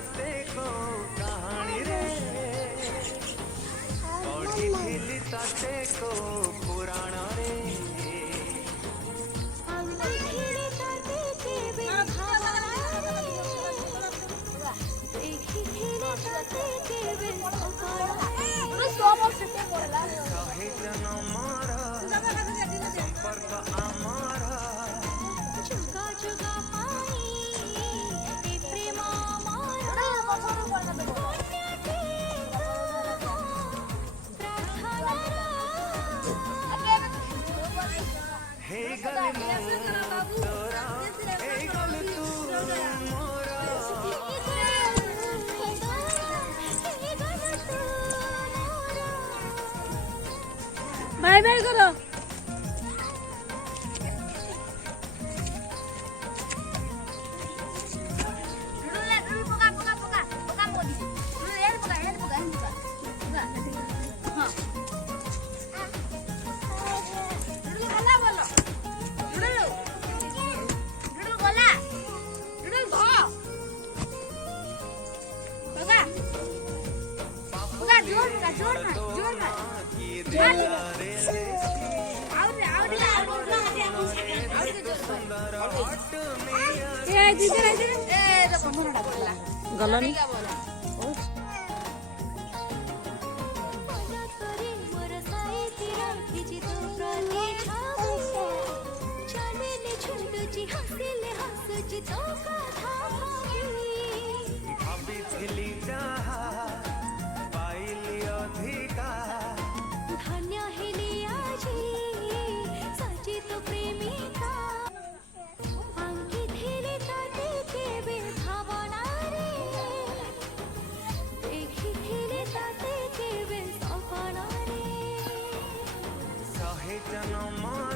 ताते को कहानी रे पढ़ी ताते को पुराण रे शहे जन्मर संपर्क आमर जुगा जुगा हे गल तोरा हे गल तू मोरा बाय बाय करो गलनी जन्म